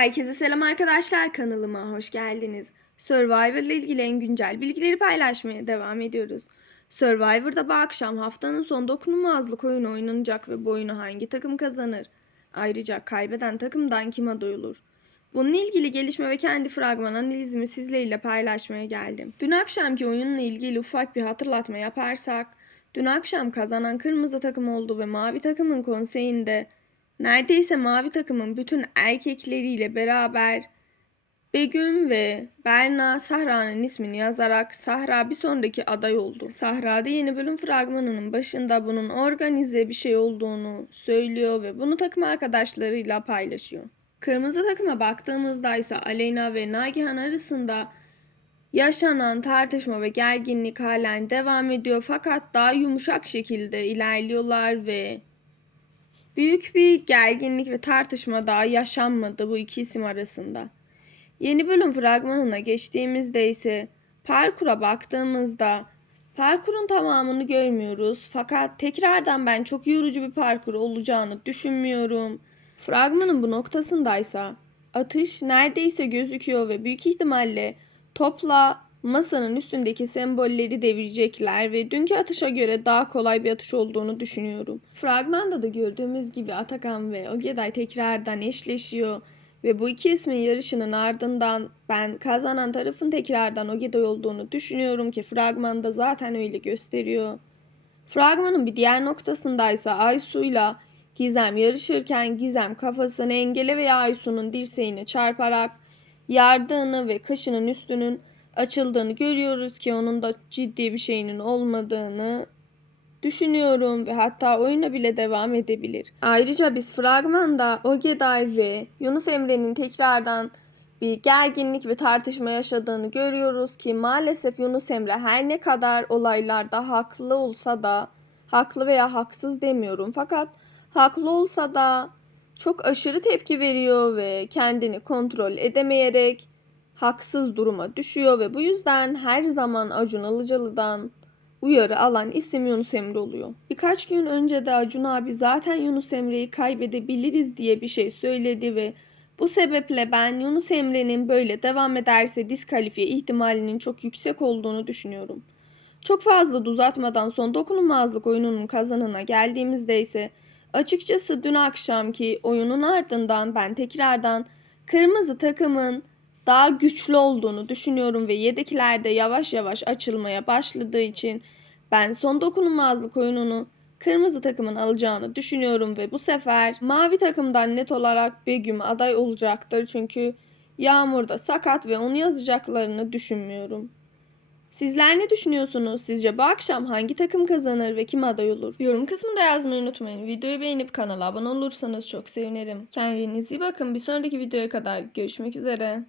Herkese selam arkadaşlar kanalıma hoş geldiniz. Survivor ile ilgili en güncel bilgileri paylaşmaya devam ediyoruz. Survivor'da bu akşam haftanın son dokunulmazlık oyunu oynanacak ve bu oyunu hangi takım kazanır? Ayrıca kaybeden takımdan kim aday olur? Bununla ilgili gelişme ve kendi fragman analizimi sizlerle paylaşmaya geldim. Dün akşamki oyunla ilgili ufak bir hatırlatma yaparsak, dün akşam kazanan kırmızı takım oldu ve mavi takımın konseyinde neredeyse mavi takımın bütün erkekleriyle beraber Begüm ve Berna Sahra'nın ismini yazarak Sahra bir sonraki aday oldu. Sahra'da yeni bölüm fragmanının başında bunun organize bir şey olduğunu söylüyor ve bunu takım arkadaşlarıyla paylaşıyor. Kırmızı takıma baktığımızda ise Aleyna ve Nagihan arasında yaşanan tartışma ve gerginlik halen devam ediyor fakat daha yumuşak şekilde ilerliyorlar ve büyük bir gerginlik ve tartışma daha yaşanmadı bu iki isim arasında. Yeni bölüm fragmanına geçtiğimizde ise parkura baktığımızda parkurun tamamını görmüyoruz. Fakat tekrardan ben çok yorucu bir parkur olacağını düşünmüyorum. Fragmanın bu noktasındaysa atış neredeyse gözüküyor ve büyük ihtimalle topla masanın üstündeki sembolleri devirecekler ve dünkü atışa göre daha kolay bir atış olduğunu düşünüyorum. Fragmanda da gördüğümüz gibi Atakan ve Ogeday tekrardan eşleşiyor ve bu iki ismin yarışının ardından ben kazanan tarafın tekrardan Ogeday olduğunu düşünüyorum ki fragmanda zaten öyle gösteriyor. Fragmanın bir diğer noktasındaysa Aysu'yla Gizem yarışırken Gizem kafasını engele veya Aysu'nun dirseğine çarparak yardığını ve kaşının üstünün açıldığını görüyoruz ki onun da ciddi bir şeyinin olmadığını düşünüyorum ve hatta oyuna bile devam edebilir. Ayrıca biz fragmanda Ogeday ve Yunus Emre'nin tekrardan bir gerginlik ve tartışma yaşadığını görüyoruz ki maalesef Yunus Emre her ne kadar olaylarda haklı olsa da haklı veya haksız demiyorum fakat haklı olsa da çok aşırı tepki veriyor ve kendini kontrol edemeyerek haksız duruma düşüyor ve bu yüzden her zaman Acun Ilıcalı'dan uyarı alan isim Yunus Emre oluyor. Birkaç gün önce de Acun abi zaten Yunus Emre'yi kaybedebiliriz diye bir şey söyledi ve bu sebeple ben Yunus Emre'nin böyle devam ederse diskalifiye ihtimalinin çok yüksek olduğunu düşünüyorum. Çok fazla da uzatmadan son dokunulmazlık oyununun kazanına geldiğimizde ise açıkçası dün akşamki oyunun ardından ben tekrardan kırmızı takımın daha güçlü olduğunu düşünüyorum ve yedekler de yavaş yavaş açılmaya başladığı için ben son dokunulmazlık oyununu kırmızı takımın alacağını düşünüyorum ve bu sefer mavi takımdan net olarak Begüm aday olacaktır çünkü Yağmur da sakat ve onu yazacaklarını düşünmüyorum. Sizler ne düşünüyorsunuz? Sizce bu akşam hangi takım kazanır ve kim aday olur? Yorum kısmında yazmayı unutmayın. Videoyu beğenip kanala abone olursanız çok sevinirim. Kendinize iyi bakın. Bir sonraki videoya kadar görüşmek üzere.